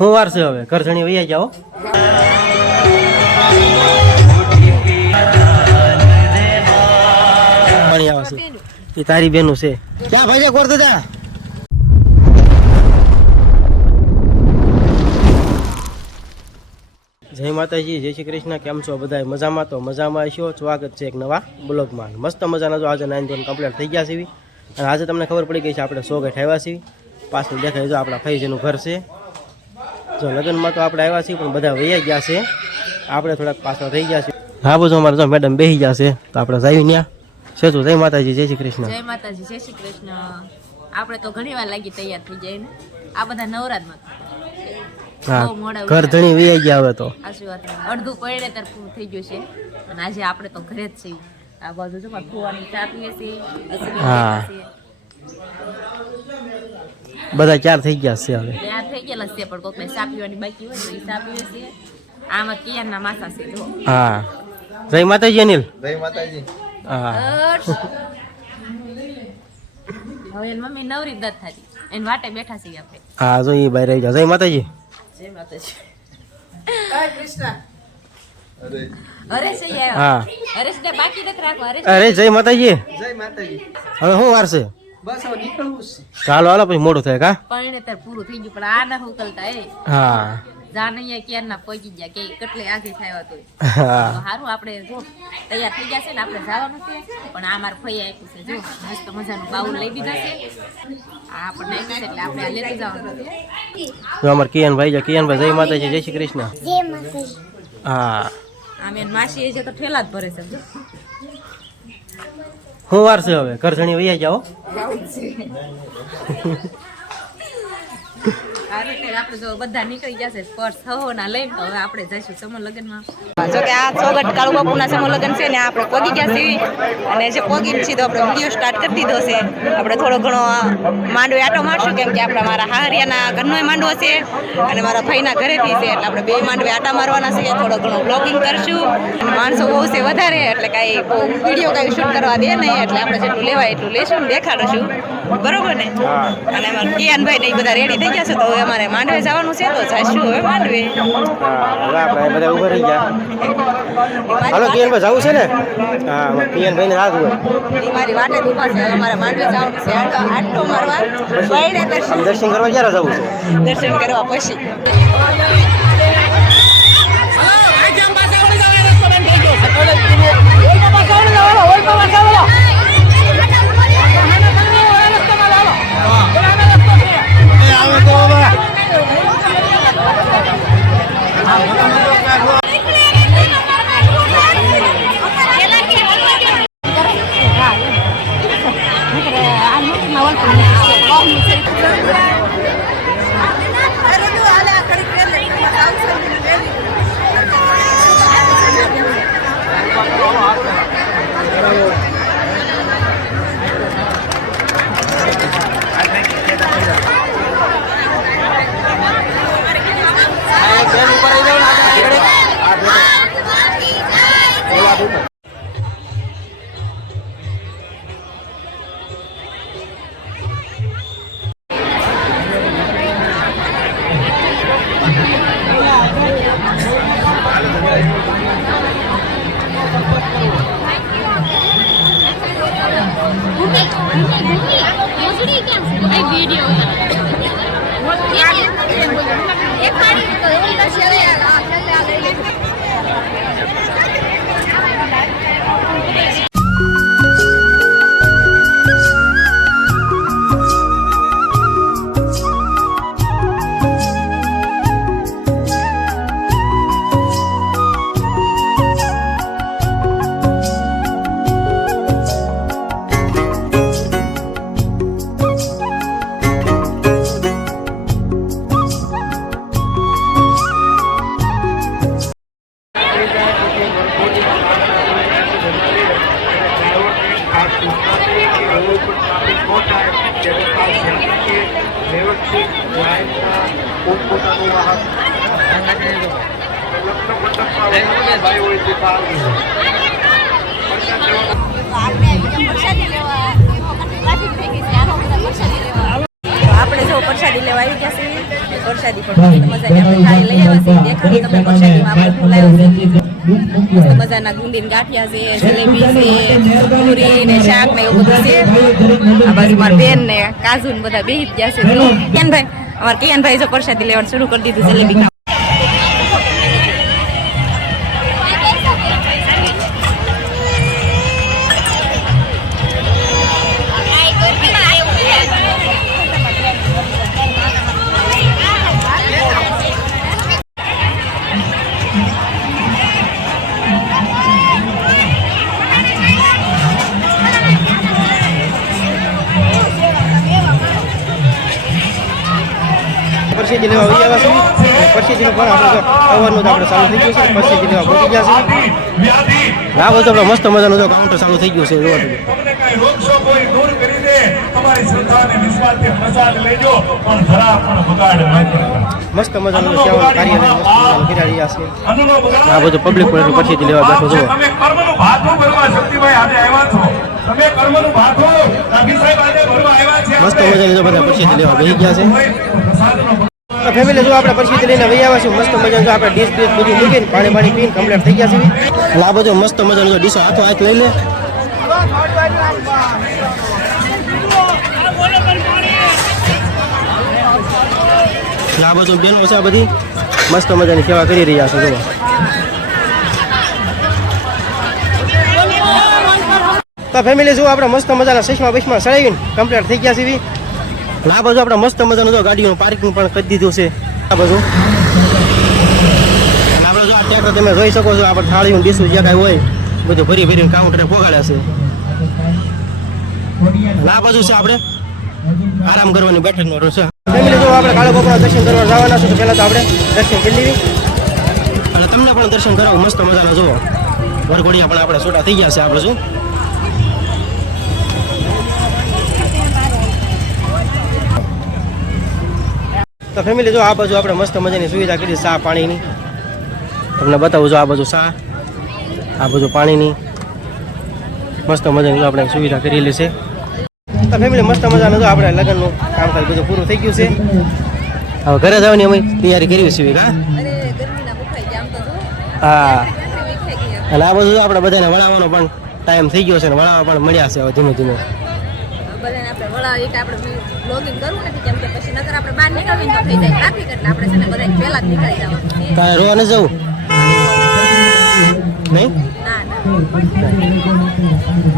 હું વાર હવે? ઘર જણી વૈયા જાઓ. પાણી આવે છે. એ તારી બેનું છે. ક્યાં ભાઈ કોર દાદા જય માતાજી જય શ્રી કૃષ્ણ. કેમ છો બધા મજામાં તો મજામાં છો? સ્વાગત છે એક નવા બ્લોગમાં. મસ્ત મજાના જો આજે નાઇન ધોરણ કમ્પ્લીટ થઈ ગયા છે. અને આજે તમને ખબર પડી ગઈ છે આપણે સો ગેઠ આવ્યા છીએ. પાછું દેખાય જો આપણા ફૈજીનું ઘર છે. જો લગ્નમાં તો આપણે આવ્યા છીએ પણ બધા વૈયા ગયા છે. આપણે થોડાક પાછળ રહી ગયા છે હા બધું અમારે જો મેડમ બેસી ગયા છે તો આપણે જઈ ત્યાં છે શું જય માતાજી જય શ્રી કૃષ્ણ. જય માતાજી જય શ્રી કૃષ્ણ. આપણે તો ઘણી વાર લાગી તૈયાર થઈ જાય ને. આ બધા નવરાતમાં ઘર. ધણી વૈયા ગયા હવે તો. આશી વાત અડધું પડે તરફ થઈ ગયું છે. અને આજે આપણે તો ઘરે જ છીએ. આ બાજુ જો મારા ફુવાની ચા પીએ છીએ હા. બધા ચાર થઈ ગયા છે હવે. તૈયાર થઈ ગયેલા છે પણ કોકને ચા પીવાની બાકી હોય તો ચા આમાં કિયાના માસા છે જો. હા. જય માતાજી અનિલ. જય માતાજી. હા. હવે એની મમ્મી નવરી જ થતી. એની વાટે બેઠા છીએ આપણે. હા જો એ બહાર આવી ગયા જય માતાજી. જય માતાજી. અરે અરે જય માતાજી. જય માતાજી. હવે શું વાર છે? બસ હવે નીકળવું છે. ચાલો હાલો પછી મોડું થાય કા? પરણે પૂરું થઈ ગયું પણ આ ના ઉકલતા એ. હા. જાન અહીંયા ક્યારના પહોંચી ગયા કે કેટલે આગે થયા તો સારું આપણે જો તૈયાર થઈ ગયા છે ને આપણે જવાનું છે. પણ આ મારે ફઈ આપ્યું છે જો મસ્ત મજાનું બાઉલ લઈ દીધા છે. આ આપણને એટલે આપણે આ જવાનું છે. જો અમારે કિયનભાઈ છે. જય માતાજી જય શ્રી કૃષ્ણ. હા. આમ માસી એ છે તો ઠેલા જ ભરે છે હું શું વાર છે હવે? કરજણી વૈયા જાઓ. રીતે આપણે થોડો ઘણો માંડો આટો મારશું, કેમ કે આપણા મારા હાહરિયાના ઘરનો માંડવો છે અને મારા ભાઈના ઘરેથી છે, એટલે આપણે બે માંડવે આટા મારવાના છે, થોડો ઘણો બ્લોગિંગ કરશું. અને માણસો બહુ છે વધારે, એટલે કાંઈ વીડિયો કાંઈ શૂટ કરવા દે નહીં, એટલે આપણે જેટલું લેવાય એટલું લેશું દેખાડશું. બરોબર ને? અને અમારા કિયાનભાઈ ને એ બધા રેડી થઈ ગયા છે તો હવે અમારે માંડવે જવાનું છે તો જઈશું હવે માંડવે? આપણે બધા ઊભા રહી ગયા. હાલો કિયાનભાઈ જવું છે ને? હા કિયાનભાઈ ને રાહ હોય મારી વાટે ઊભા છે અમારે માંડવે જવાનું છે આટો મારવા. દર્શન દર્શન કરવા ક્યારે જવું છે? દર્શન કરવા પછી. આવે તો હવે. વ્યવસ્થિત જાહેરના પોતપોતાનું વાહન લગ્ન મંડપમાં ભાઈ હોય તે બહાર પ્રસાદી લેવા આપણે જો પ્રસાદી લેવા આવી ગયા છીએ પ્રસાદી પણ મજાની લઈ આવ્યા છીએ. દેખાડી તમે પ્રસાદીમાં આપણે શું લાવ્યું છે મસ્ત મજાના ગુંદીન ગાંઠિયા છે જલેબી છે પૂરી ને શાક ને એવું બધું છે. આ બાજુ મારા બેન ને કાજુ ને બધા બેહી ગયા છે. જો ભાઈ અમારા ભાઈ જો પ્રસાદી લેવાનું શરૂ કરી દીધું જલેબી તો આપણે ચાલુ થઈ ગયું છે પરસેજી લેવા પહોંચી ગયા છે. આ બધું આપણે મસ્ત મજાનું જો કાઉન્ટર ચાલુ થઈ ગયું છે જોવા તમે તમને કઈ રોકશો કોઈ દૂર કરી દે તમારી શ્રદ્ધા અને વિશ્વાસથી પ્રસાદ લેજો પણ જરા પણ બગાડ ન કરતા મસ્ત મજાનું સેવાનું મસ્ત કરી રહ્યા છે. આ બધું પબ્લિક પણ એટલું લેવા બેઠો જો તમે કર્મનું ભાથું ભરવા શક્તિભાઈ આજે આવ્યા છો. તમે કર્મનું ભાથું સાહેબ આજે ભરવા આવ્યા છે મસ્ત મજાની જો બધા પરસેજી લેવા બેસી ગયા છે. પ્રસાદનો ફેમિલી જો આપણે પરિસ્થિતિ લઈને વહી આવ્યા છીએ, મસ્ત મજાનું જો આપણે ડીશ બીશ બધું મૂકીને પાણી પાણી પીને કમ્પ્લીટ થઈ ગયા છે લાભો જો મસ્ત મજાનું જો ડીશો હાથો હાથ લઈ લે. લાભો જો બેનો છે બધી. મસ્ત મજાની સેવા કરી રહ્યા છે જો તો ફેમિલી જો આપણે મસ્ત મજાના ચશ્મા બસમાં સળાવીને કમ્પ્લીટ થઈ ગયા છે આ બાજુ આપણે મસ્ત મજાનું જો ગાડીનું પાર્કિંગ પણ કરી દીધું છે. આ બાજુ. આપણે જો આ ટ્રેક્ટર તમે જોઈ શકો છો, આપણે થાળીનું ડીશું જે કાંઈ હોય, બધું ભરી ભરીને કાઉન્ટરે પોગાડ્યા છે. આ બાજુ છે આપણે આરામ કરવાની બેઠકનો રૂમ છે. ફેમિલી, જો આપણે કાળો બાપાના દર્શન કરવા જવાના છે, તો પહેલાં તો આપણે દર્શન કરી લેવી અને તમને પણ દર્શન કરાવું, મસ્ત મજાના જુઓ. વરઘોડિયા પણ આપણે છોટા થઈ ગયા છે આપણે શું તો ફેમિલી જો આ બાજુ આપણે મસ્ત મજાની સુવિધા કરી ચા પાણીની. તમને બતાવું, જો આ બાજુ ચા, આ બાજુ પાણીની. મસ્ત મજાની આપણે સુવિધા કરેલી છે. તો ફેમિલી મસ્ત મજાનું જો આપણે લગ્નનું કામકાજ બધું પૂરું થઈ ગયું છે. હવે ઘરે જવાની અમે તૈયારી કરી છીએ હા? અને આ બધું આપણે બધાને વળાવવાનો પણ ટાઈમ થઈ ગયો છે ને વળાવવા પણ મળ્યા છે હવે ધીમે ધીમે. બધાને આપણે વળાવી એટલે આપણે બ્લોગિંગ કરવું નથી કેમ કે પછી નગર આપણે બહાર નીકળવી તો થઈ જાય. ટ્રાફિક એટલે આપણે છે ને બધા પહેલા જ નીકળી જવાનું. કાંઈ રોવા ન જવું? નહીં? ના ના.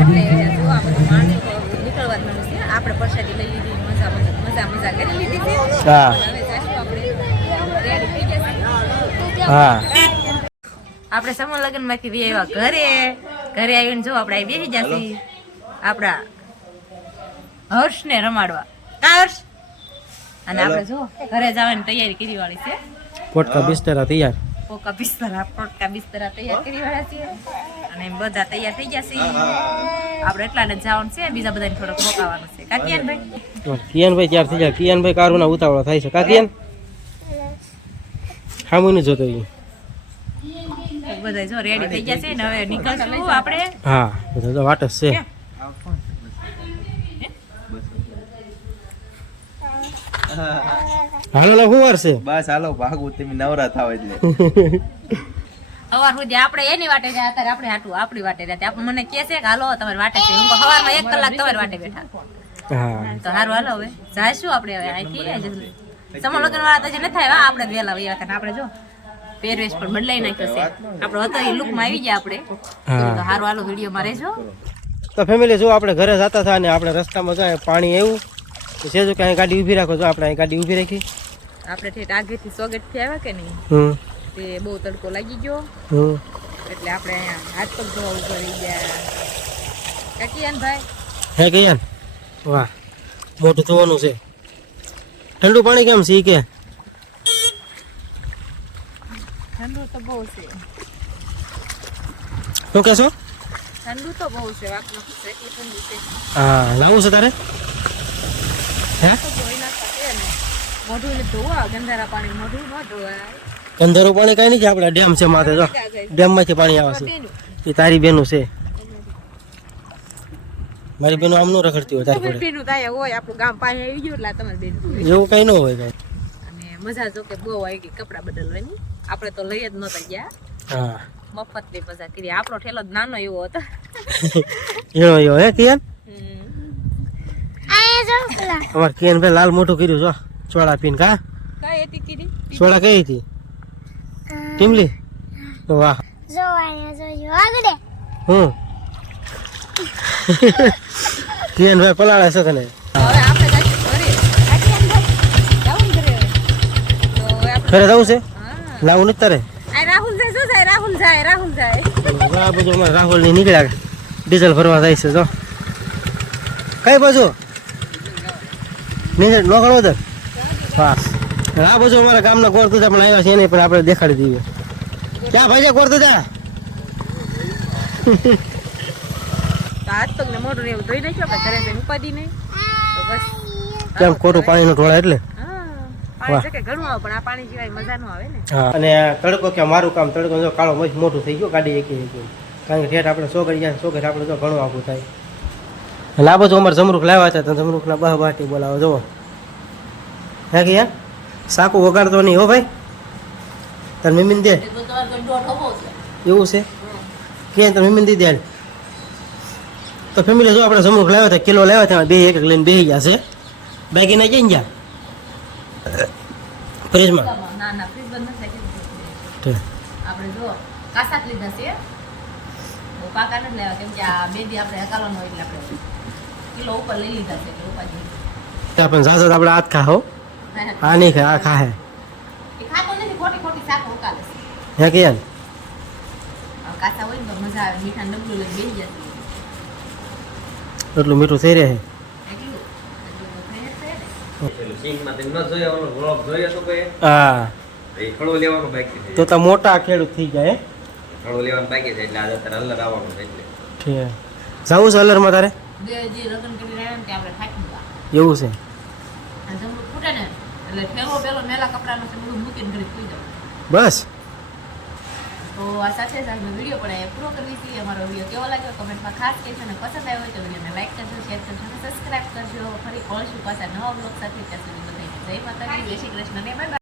એટલે જો આ બધું માણસો નીકળવા છે આપણે પ્રસાદી લઈ લીધી મજા મજા મજા મજા કરી લીધી છે. હા. આપણે હા. સમૂહ લગ્નમાંથી બી આવ્યા ઘરે. ઘરે આવીને જો આપણે બેસી જશે આપણા હર્ષ ને રમાડવા. કા હર્ષ? અને આપણે જો ઘરે જવાની તૈયારી કરી વાળી છે. પોટકા બિસ્તરા તૈયાર. પોકા બિસ્તરા પોટકા બિસ્તરા તૈયાર કરી વાળા છે અને બધા તૈયાર થઈ ગયા છે. આપણે એટલા ને જવાનું છે બીજા બધાને થોડોક રોકાવાનું છે. ભાઈ કિયાનભાઈ ત્યાર થઈ ગયા. કિયાનભાઈ કારુના ઉતાવળા થાય છે. કા કિયાન ખામું નહીં જોતો ઈ. બધા જો રેડી થઈ ગયા છે ને હવે નીકળશું આપણે. હા બધા તો વાટ છે. હાલો લો હું વારસે બસ હાલો ભાગવું તમે નવરા થાવ એટલે. સવાર સુધી આપણે એની વાટે જાય અત્યારે આપણે હાટું આપણી વાટે જાય આપણે મને કહે છે કે હાલો તમારી વાટે છે. હું સવારમાં એક કલાક તમારી વાટે બેઠા. હા. તો હારું હાલો હવે. જાશું આપણે હવે અહીંથી સમો લગ્ન વાળા તો જે નથી આવ્યા. આપણે વેલા વહી હતા આપણે જો. પહેરવેશ પણ બદલાઈ નાખ્યો છે. આપણો હતો એ લુકમાં આવી ગયા આપણે. તો હારું હાલો વીડિયો મારે જો તો ફેમિલી જો આપણે ઘરે જતા હતા ને આપણે રસ્તામાં જાય પાણી એવું છે જો કે અહીં ગાડી ઊભી રાખો જો આપણે અહીં ગાડી ઊભી રાખી. આપણે ઠેઠ આગળથી સોગેટથી આવ્યા કે નહીં? હમ. તે બહુ તડકો લાગી ગયો. હમ. એટલે આપણે અહીંયા હાથ પગ ધોવા ઊભા રહી ગયા. કાકીયાન ભાઈ? હે કિયાન વાહ મોટું ધોવાનું છે. ઠંડુ પાણી કેમ છે કે? ઠંડુ તો બહુ છે. શું કહેશો? ઠંડુ તો બહુ છે વાપનું એટલું ઠંડુ છે. હા લાવું છે તારે? હે? ને ને ગંધારા પાણી ન કઈ નહીં છે આપડે ડેમ છે માથે તો. ડેમમાંથી પાણી આવે છે. એ તારી બેનું છે. મારી બેનો આમ નો રખડતી હોય તારી બેનું તાયા હોય આપણું ગામ પાસે આવી ગયું એટલે તમારી બેન એવું કઈ ન હોય કઈ. અને મજા જો કે બહુ આવી ગઈ કપડા બદલવાની. આપણે તો લઈ જ નતા ગયા. હા. મફતની મજા કરી. આપણો ઠેલો જ નાનો એવો હતો. એવો એવો હે કિયાન. અમાર કેન ભાઈ લાલ મોટું કર્યું જો. ચોળા પીન કા? કઈ હતી કીધી? ચોળા કઈ હતી? ટીમલી? વાહ. હું કેન ભાઈ પલાળે છે તને હવે આપણે જાશું ઘરે. જાવું ઘરે ઘરે જવું છે? હા. લાવું નથી તારે? આ રાહુલ જાય શું જાય? રાહુલ જાય રાહુલ જાય. આ બાજુ અમારે રાહુલની નીકળ્યા. ડીઝલ ભરવા જાય છે જો. કઈ બાજુ? નીકળ નો કરો દર હા આ બધું અમારા ગામના ગોળ તુજા પણ આવ્યા છે એને પણ આપણે દેખાડી દઈએ. ક્યાં ભાઈ ગોળ તુજા તો હાથ પગ ને મોઢું ને એવું ધોઈ નાખ્યું આપણે ઘરે જઈને ઉપાડી નહીં. તો બસ. કેમ ઢોળા એટલે? હા પાણી છે ન ને. હા. અને તડકો કે મારું કામ તડકો જો કાળો મોટું થઈ ગયો ગાડી એકી કારણ કે ઠેઠ આપણે સો કરી જાય સો કરી આપણે તો ઘણું આખું થાય. એટલે જો અમારે જમરૂખ લાવ્યા હતા તો જમરૂખના બહ બાટી બોલાવો જુઓ. હે કે યાર સાકું વગાડતો નહીં હો ભાઈ. તાર મમ્મીને દે. એવું છે? કે તાર મમ્મીને દઈ દે. તો ફેમિલી જો આપણે જમરૂખ લાવ્યા હતા કિલો લાવ્યા હતા બે એક એક લઈને બેસી ગયા છે. બાકી ના જઈને ગયા? ફ્રીજમાં. આપણે જો કાસાક લીધા છે. પાકા નથી લેવા કેમ કે આ બે દી આપણે હકાલવાનું હોય એટલે આપણે કિલો ઉપર લઈ લીધા છે એટલે ઉપાડી ત્યાં પણ ઝાઝા આપણે હાથ ખા હો. આ નહીં ખા આ ખા હે. ખાતો નથી ખોટી ખોટી શાક ઉકાલે હે કે યાર કાચા હોય ને મજા આવે મીઠા ડબલું લઈને બેસી જશે એટલું મીઠું થઈ રહે તો છે ને. સિંગમાં તેમ ન જોયો ઓલો વ્લોગ જોયો તો હા. એ ખડો લેવાનું બાકી છે. તો તો મોટા ખેડૂત થઈ જાય હે? ખડો લેવાનું બાકી છે એટલે આજે અત્યારે અલ્લર આવવાનું છે એટલે. જવું છે અલરમાં તારે? એવું છે? બસ. તો આ સાથે જ આજનો વીડિયો પણ એ પૂરો કરવી છીએ અમારો વીડિયો કેવો લાગ્યો કમેન્ટમાં ખાસ કહેજો અને પસંદ આવ્યો હોય તો વિડીયોને લાઈક કરજો શેર કરજો અને સબસ્ક્રાઇબ કરજો. ફરી મળશું પાછા નવા બ્લોગ સાથે. ત્યાં સુધી બધાને જય માતાજી જય શ્રી કૃષ્ણ ને બાય